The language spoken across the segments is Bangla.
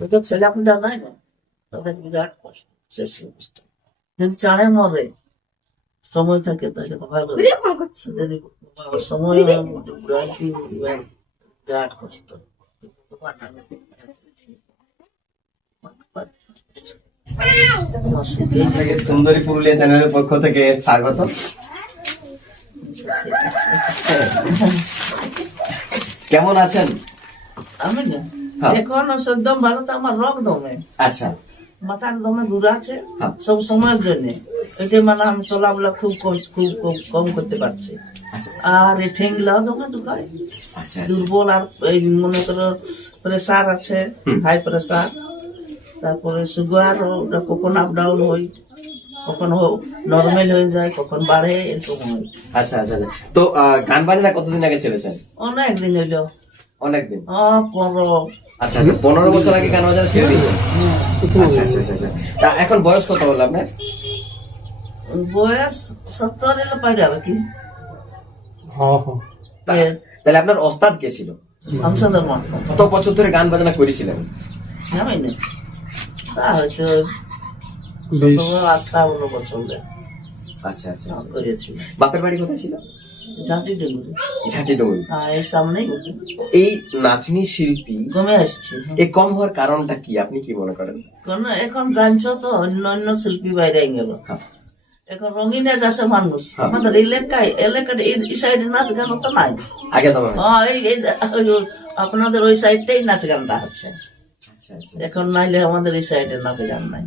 তোদের ছেলে আপনারা নাই না, তাদের বিরাট কষ্ট, শেষ অবস্থা। যদি চাঁড়ে মরে সময় থাকে তাহলে ভালো, যদি সময় বিরাট কষ্ট। সুন্দরী পুরুলিয়া চ্যানেলের পক্ষ থেকে স্বাগত। কেমন আছেন? আমি না হ্যাঁ। এখন একদম ভালো, তো আমার রক দমে, আচ্ছা, মাথার দমে ঘুরে আছে হ্যাঁ। সব সময়ের জন্য। এটা মানে আমি চলাফেরা খুব কম করতে পারছি। আচ্ছা, আর এই ঠেঙ্গলা দমে ঢুকায় আচ্ছা, দুর্বল। আর এই মনে করো প্রেসার আছে, হাই প্রেসার, তারপরে সুগার, ওটা কখন আপ ডাউন হয়, কখন নর্মাল হয়ে যায়, কখন বাড়ে, এরকম হয়। আচ্ছা, আচ্ছা, আচ্ছা। তো গান বাজনা কতদিন আগে ছেড়েছেন? অনেক দিন হইলো, অনেকদিন। 15। আচ্ছা, আচ্ছা, 15 বছর আগে গান বাজনা ছেড়ে দিয়েছেন। আচ্ছা, আচ্ছা, আচ্ছা, আচ্ছা। তা এখন বয়স কত হলো আপনার? বয়স 70 এলে পাই যাবে কি। তাহলে আপনার ওস্তাদ কে ছিল? সংসদের মত কত বছর ধরে গান বাজনা করেছিলেন? জানি না, তা হয়তো 17-18 বছর আচ্ছা, আচ্ছা, আচ্ছা। করেছি। বাপের বাড়ি কোথায় ছিল? ঝাঁটি ডুবুরি, ঝাঁটিডুবুরি। এই সামনেই এই নাচনি শিল্পী কমে আসছে। এই কম হওয়ার কারণটা কি, আপনি কি মনে করেন? কারণ এখন জানছো তো অন্য অন্য শিল্পী বাইরে গেল, হ্যাঁ। এখন রঙিনে যাচ্ছে মানুষ। আমাদের এলাকাটা এই সাইডে নাচ গান তো নাই। আগে তো আপনাদের ওই সাইডটাই নাচ গানটা হচ্ছে আচ্ছা, আচ্ছা। এখন, নাইলে আমাদের এই সাইডে নাচ গান নাই।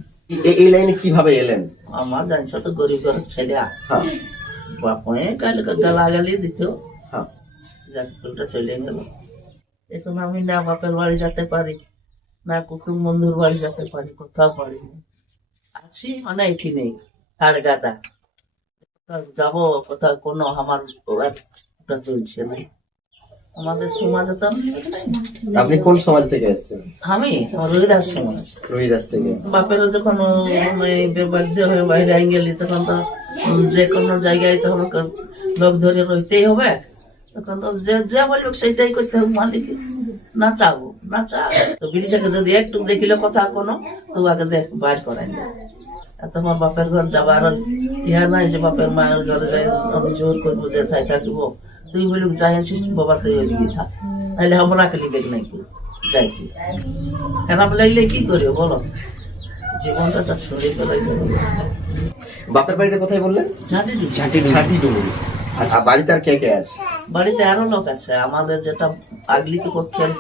এই লাইনে কিভাবে এলেন? আমার জানছো তো গরিব ঘরের ছেলে, হ্যাঁ, বাপে গালাগালি দিত, হ্যাঁ। জাতিকুলটা চলে গেল। এখন আমি না বাপের বাড়ি যেতে পারি, না কুটুম বন্ধুর বাড়ি যেতে পারি, কোথাও পারি না। আছি মানে এটি নেই, আর গাদা কোথাও যাবো, কোথাও কোনো আমার ওটা চলছে না। আমাদের সমাজে তো আপনি কোন সমাজ থেকে এসেছেন? আমি রবিদাস সমাজ। রবিদাস থেকে এসেছেন। বাপেরও যখন বাধ্য হয়ে বাইরে গেলি, তখন তো যে কোনো জায়গায় তখন লোক ধরে রইতেই হবে। তখন তো যে বলবে সেটাই করতে হবে, মালিক না চাবো না চা। তো বিড়িটাকে যদি একটু দেখিলে কথা কোনো, তো আগে দেখ বাইর করাই না। আর তোমার বাপের ঘর যাবার ইহা নাই যে বাপের মায়ের ঘরে যাই আমি জোর করবো যে তাই থাকবো। তুই বলি যাই আছিস বাবা, তুই ওই দিকে থাক, নাহলে আমরা খালি বেগ নাই যাই কি খারাপ লাগলে কি করবে বলো, জীবনটা তা ছড়িয়ে ফেলাই দেবো। বাপের বাড়িটা কোথায় বললেন? ঝাঁটিডুবুরি। আচ্ছা, বাড়িতে আর কে কে আছে? বাড়িতে আরো লোক আছে, আমাদের যেটা আগলিতে পক্ষের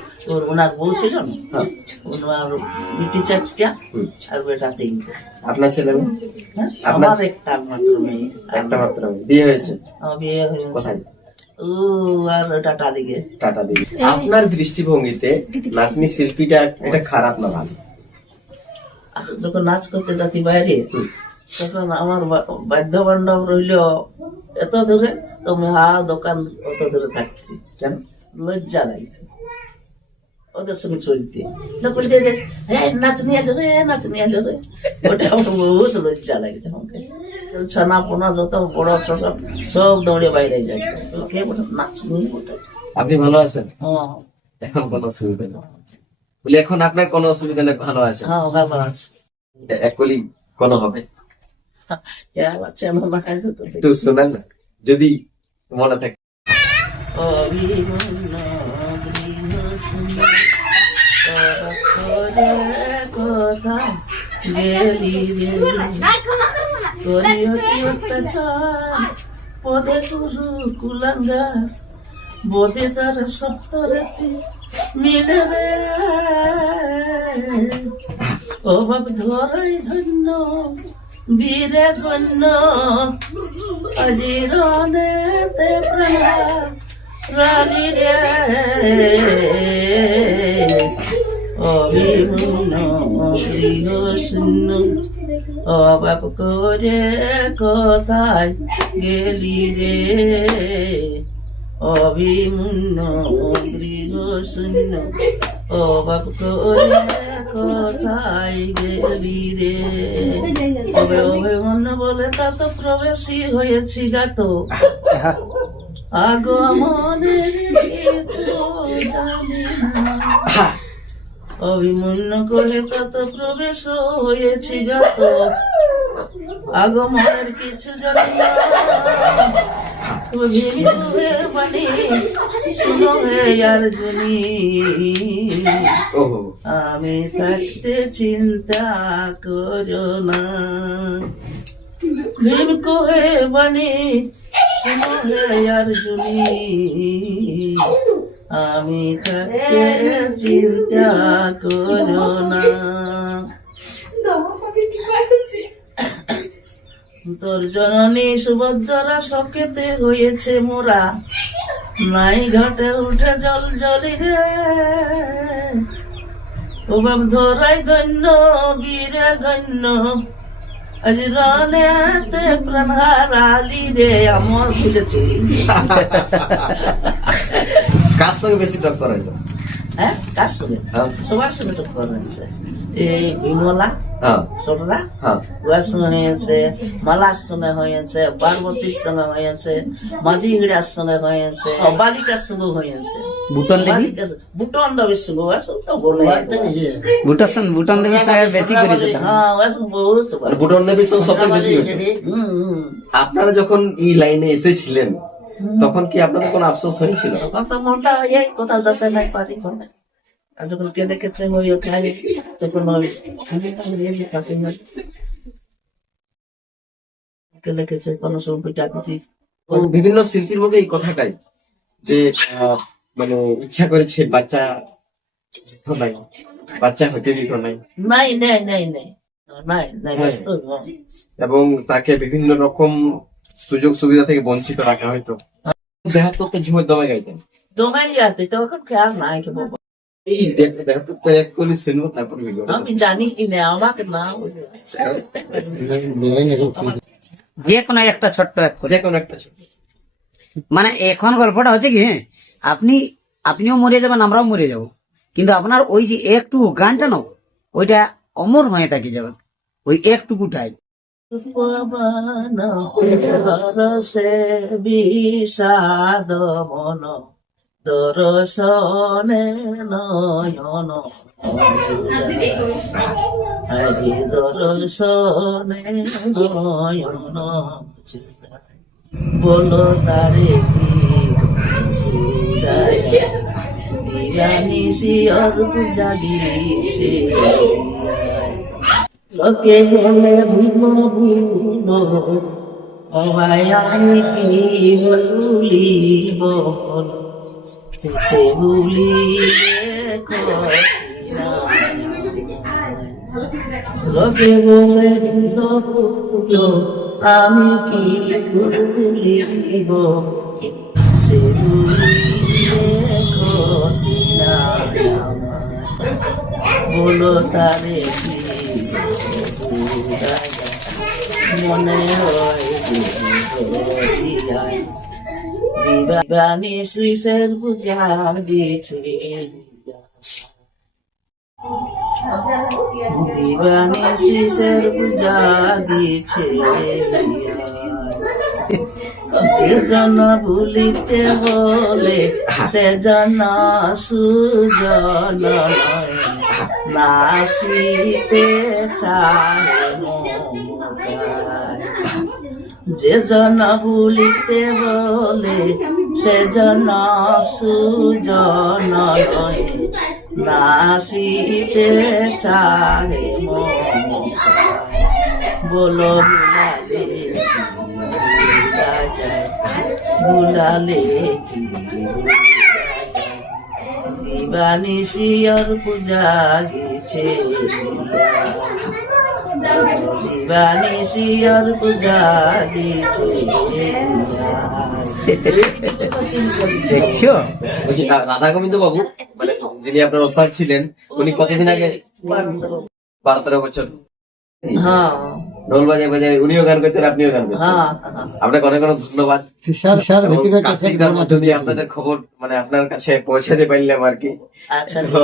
ওনার বউ ছিল না, হ্যাঁ। ওনার বিটি 4টা আর বেটা 3টা। আপনার ছেলে মেয়ে? হ্যাঁ, আপনার আমার একটা মাত্র মেয়ে। একটা মাত্র মেয়ে। বিয়ে হয়েছে? আমার বিয়ে হয়েছে কোথায়? ও আর টাটা দিকে। টাটা দিকে। আপনার দৃষ্টিভঙ্গিতে নাচনি শিল্পীটা এটা খারাপ না ভালো? আর যখন নাচ করতে যাতি বাইরে, তখন আমার বাদ্য বান্ধব রইল এত দূরে, তো দোকান অত দূরে থাকছি, কেন? লজ্জা লাগছে ওদের সঙ্গে চলতে। নাচ নিয়ে এলো রে, নাচ নিয়ে এলো রে, ওটা আমার বহুত লজ্জা লাগছে আমাকে। ছানা পোনা যত বড় ছোট সব দৌড়ে বাইরে যায়, কে ওটা নাচ নিয়ে ওটা। আপনি ভালো আছেন? হ্যাঁ এখন কোনো অসুবিধা নেই বলি, এখন আপনার কোনো অসুবিধা নেই, ভালো আছে? হ্যাঁ ভালো আছে। এক কলি কোনো হবে? একটু একটু শোনান না যদি মনে থাকে। কথা গেলি পদে গুরু কুলাঙ্গা বোধে তার সপ্তরতি মিলে রে, ও বাপ ধরাই ধন্য বীরে গণ্য আজিরনেতে প্রাণ রালি রে, অভিমন্য গৃহ শূন্য অবাপ করে কোথায় গেলি রে, অভিমন্য গৃহ শূন্য অবাপ করে কোথায় গেলি রে। তবে অভিমন্য বলে তা তো প্রবেশই হয়েছি গাত, আগমনের কিছু জানি না, অভিমন্য করে কত প্রবেশ হয়েছি যত আগমনের কিছু জানি না অভিনীত হয়ে মানে শুনো হে আর জনি ওহো আমি থাকতে চিন্তা করো না প্রেম কোহে বানি শুনো হে আর জনি আমি থাকতে চিন্তা করো না তোর জননী সুভদ্রা শকেতে হয়েছে মোরা নাই ঘাটে উঠে জল জলি রে ও বাপ ধরাই ধন্য বীরে গণ্য আজ রনেতে প্রাণ হারালি রে আমার ভুলেছি কার সঙ্গে বেশি টক করেন? হ্যাঁ কার সঙ্গে হ্যাঁ। সবার সঙ্গে তো করেছে এই বিমলা হ্যাঁ ছোটরা হ্যাঁ ওর সঙ্গে হয়েছে মালার সঙ্গে হয়েছে পার্বতীর সঙ্গে হয়েছে মাঝি হিড়ার সঙ্গে হয়েছে বালিকার সঙ্গে হয়েছে বুটন দেবী বুটন দেবীর সঙ্গে ওর সঙ্গে তো বলে বুটন দেবীর সঙ্গে বেশি করে যেতাম। হ্যাঁ ওর সঙ্গে বহুত মানে বুটন দেবীর সঙ্গে সবথেকে বেশি হতো। আপনারা যখন এই লাইনে এসেছিলেন তখন কি আপনাদের কোনো আফসোস হয়েছিল? তখন তো মনটা এই কোথাও যেতে নাই পারি করে আর যখন কেঁদে কেটে হই খাই তখন ওই কেঁদে কেটে কোনো সময় পিঠা পিঠি বিভিন্ন শিল্পীর মুখে এই কথাটাই যে মানে ইচ্ছা করেছে বাচ্চা দিত নাই, বাচ্চা হতে দিত নাই, নাই নাই নাই নাই নাই নাই বাস্তব এবং তাকে বিভিন্ন রকম সুযোগ সুবিধা থেকে বঞ্চিত রাখা হয়তো। দেহাত্তরতে ঝুমের দমে গাইতেন। দোমাই যাতে তখন খেয়াল নাই কে বাবা এই দেহাত্তরতে এক কলি শুনবো তারপর বিগত। আমি জানি কি না আমাকে না বলে যে কোনো একটা ছোট্ট এক করে যে কোনো একটা মানে এখন গল্পটা হচ্ছে কি হ্যাঁ আপনিও মরে যাবেন আমরাও মরে যাব কিন্তু আপনার ওই যে একটু গানটা না ওইটা অমর হয়ে থাকে যাবে ওই একটুকুটাই সে বিষাদ মন দর্শনে নয়ন আজি দর্শনে নয়ন বলো তারে দিলানিসি আর পূজা দিয়েছে লোকে বলে ভুলো ভুলো আমায় আমি কি ভুলিব সে ভুলিলে লোকে বলে ভুলো ভুলো আমি কি ভুলিব সে ভুলিলে বলো তারে কি মনে হয় দিবানি শ্রীশের পূজা দিয়েছে দিবানি শ্রীশের পূজা দিয়েছে যে জন ভুলিতে বলে সে জন সুজন নাসিতে চায় যে জন ভুলিতে বলে সে জন সুজন নাসিতে চায় বলো বুলালে দিবানি শিয়র পূজা গেছে দিবানি শিয়র পূজা গেছে দেখছো বলছি রাধা গোবিন্দ বাবু মানে যিনি আপনার ওস্তাদ ছিলেন উনি কতদিন আগে 12-13 বছর হ্যাঁ ঢোল বাজায় বাজায় উনিও গান করতেন আপনিও গান করতেন। হ্যাঁ আপনাকে অনেক অনেক ধন্যবাদ। এবং কার্তিকদার মধ্য দিয়ে আপনাদের খবর মানে আপনার কাছে পৌঁছাতে পারলাম আর কি। আচ্ছা তো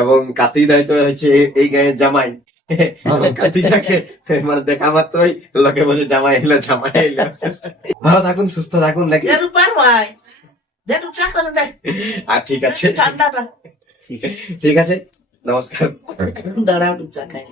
এবং কার্তিকদাই তো হচ্ছে এই গায়ে জামাই কার্তিকদাকে মানে দেখা মাত্রই লোকে বলে জামাই এলো জামাই এলো। ভালো থাকুন সুস্থ থাকুন নাকি। রূপার ভাই দেখো চা করে দেয় আর ঠিক আছে ঠান্ডাটা ঠিক আছে নমস্কার। দাঁড়াও একটু চা খাই